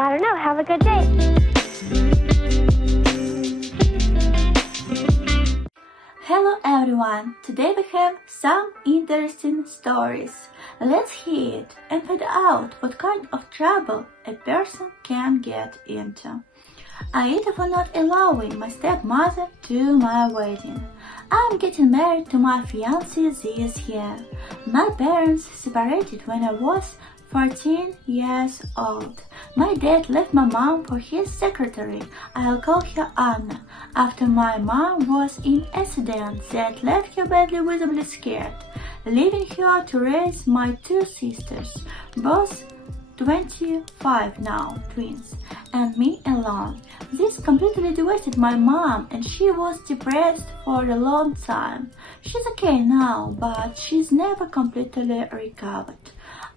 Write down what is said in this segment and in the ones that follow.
I don't know. Have a good day. Hello everyone! Today we have some interesting stories. Let's hear it and find out what kind of trouble a person can get into. AITA for not allowing my stepmother to my wedding. I'm getting married to my fiancé this year. My parents separated when I was 14 years old. My dad left my mom for his secretary, I'll call her Anna, after my mom was in an accident that left her badly visibly scared, leaving her to raise my two sisters, both 25 now, twins, and me alone. This completely devastated my mom and she was depressed for a long time. She's okay now, but she's never completely recovered.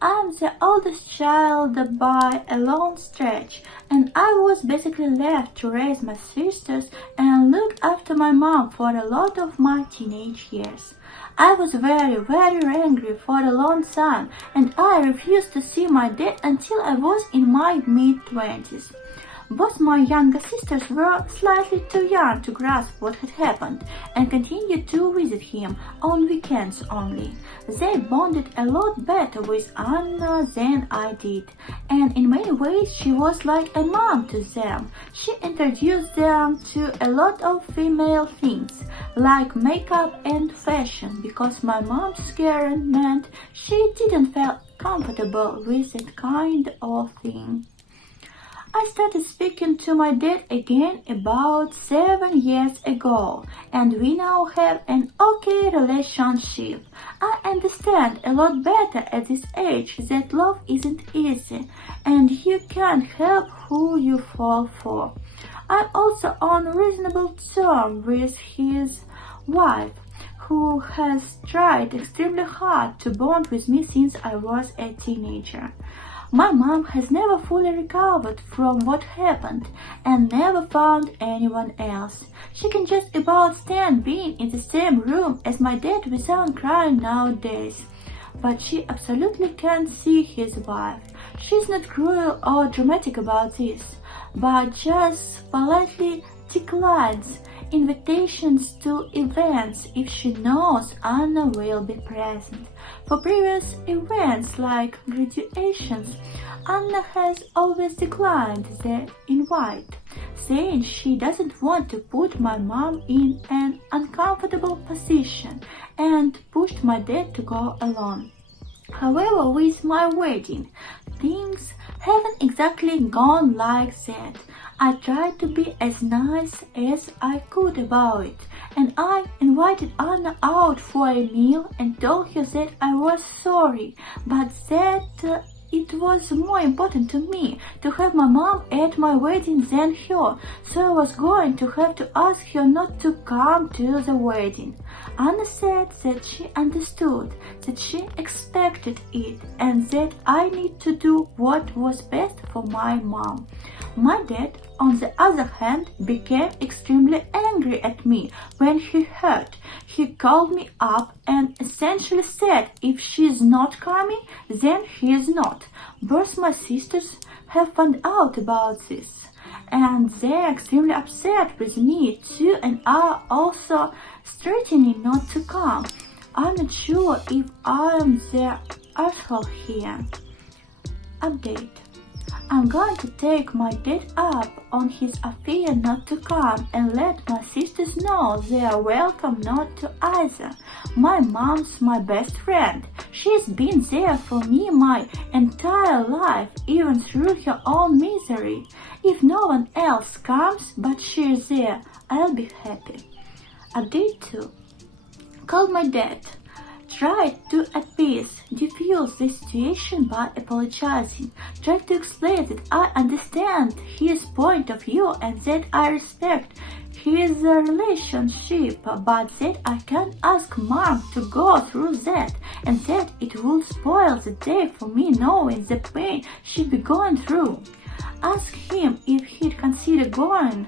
I'm the oldest child by a long stretch, and I was basically left to raise my sisters and look after my mom for a lot of my teenage years. I was very angry for a long time, and I refused to see my dad until I was in my mid-20s. Both my younger sisters were slightly too young to grasp what had happened and continued to visit him on weekends only. They bonded a lot better with Anna than I did, and in many ways she was like a mom to them. She introduced them to a lot of female things, like makeup and fashion, because my mom's scare meant she didn't feel comfortable with that kind of thing. I started speaking to my dad again about 7 years ago, and we now have an okay relationship. I understand a lot better at this age that love isn't easy, and you can't help who you fall for. I'm also on reasonable terms with his wife, who has tried extremely hard to bond with me since I was a teenager. My mom has never fully recovered from what happened and never found anyone else. She can just about stand being in the same room as my dad without crying nowadays. But she absolutely can't see his wife. She's not cruel or dramatic about this, but just politely declines invitations to events if she knows Anna will be present. For previous events like graduations, Anna has always declined the invite, saying she doesn't want to put my mom in an uncomfortable position and pushed my dad to go alone. However, with my wedding, things haven't exactly gone like that. I tried to be as nice as I could about it, and I invited Anna out for a meal and told her that I was sorry, but that it was more important to me to have my mom at my wedding than her, so I was going to have to ask her not to come to the wedding. Anna said that she understood, that she expected it, and that I need to do what was best for my mom. My dad, on the other hand, became extremely angry at me when he heard. He called me up and essentially said if she's not coming, then he is not. Both my sisters have found out about this, and they're extremely upset with me too and are also threatening not to come. I'm not sure if I'm the asshole here. Update. I'm going to take my dad up on his offer not to come and let my sisters know they are welcome not to either. My mom's my best friend. She's been there for me my entire life, even through her own misery. If no one else comes but she's there, I'll be happy. Update 2. Called my dad. Tried to appease, diffuse the situation by apologizing. Tried to explain that I understand his point of view and that I respect his relationship, but that I can't ask mom to go through that, and that it will spoil the day for me knowing the pain she'd be going through. Ask him if he'd consider going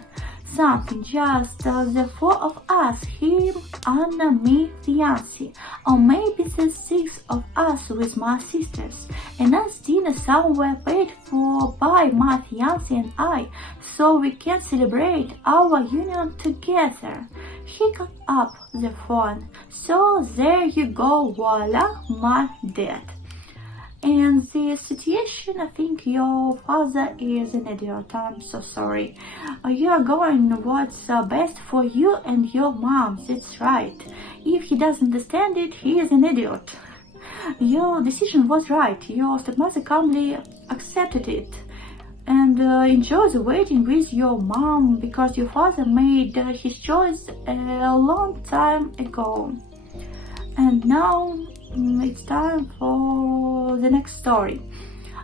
something, just the four of us, him, Anna, me, fiancé, or maybe the six of us with my sisters, a nice dinner somewhere paid for by my fiancé and I, so we can celebrate our union together. He got up the phone. So there you go, voila, my dad. In this situation, I think your father is an idiot. I'm so sorry. You are going what's best for you and your mom. That's right. If he doesn't understand it, he is an idiot. Your decision was right. Your stepmother calmly accepted it. And enjoy the waiting with your mom because your father made his choice a long time ago. And now it's time for the next story.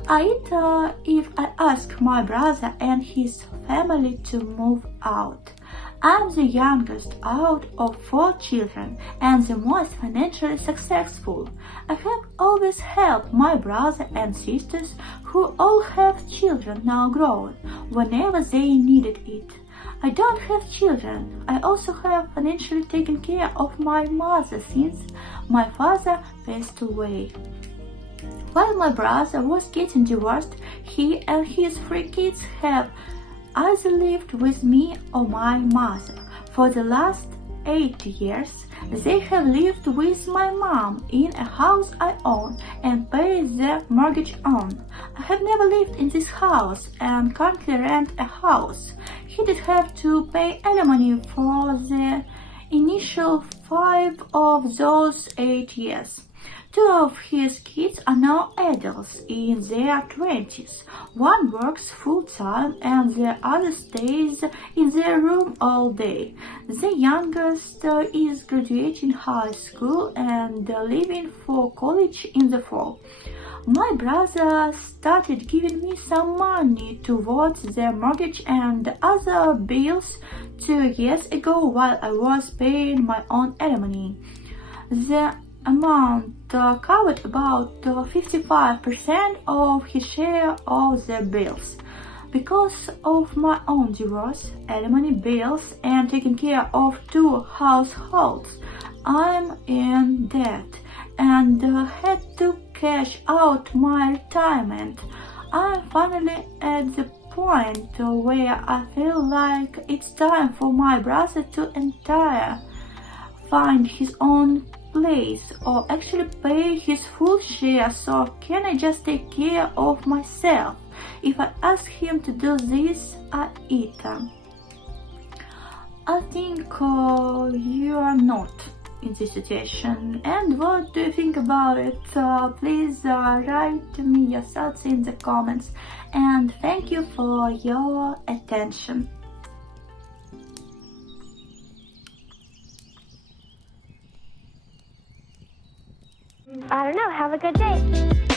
AITA, if I ask my brother and his family to move out. I'm the youngest out of 4 children and the most financially successful. I have always helped my brother and sisters, who all have children now grown, whenever they needed it. I don't have children. I also have financially taken care of my mother since my father passed away. While my brother was getting divorced, he and his 3 kids have either lived with me or my mother. For the last 8 years, they have lived with my mom in a house I own and pay the mortgage on. I have never lived in this house and currently rent a house. He did have to pay alimony for the initial 5 of those 8 years. 2 of his kids are now adults in their 20s. One works full-time and the other stays in their room all day. The youngest is graduating high school and leaving for college in the fall. My brother started giving me some money towards the mortgage and other bills 2 years ago while I was paying my own alimony. The amount covered about 55% of his share of the bills. Because of my own divorce, alimony bills, and taking care of 2 households, I'm in debt and had to cash out my retirement. I'm finally at the point where I feel like it's time for my brother to find his own place or actually pay his full share. So can I just take care of myself? If I ask him to do this, AITA. I think you are not in this situation. And what do you think about it? Please write to me your thoughts in the comments. And thank you for your attention. I don't know. Have a good day.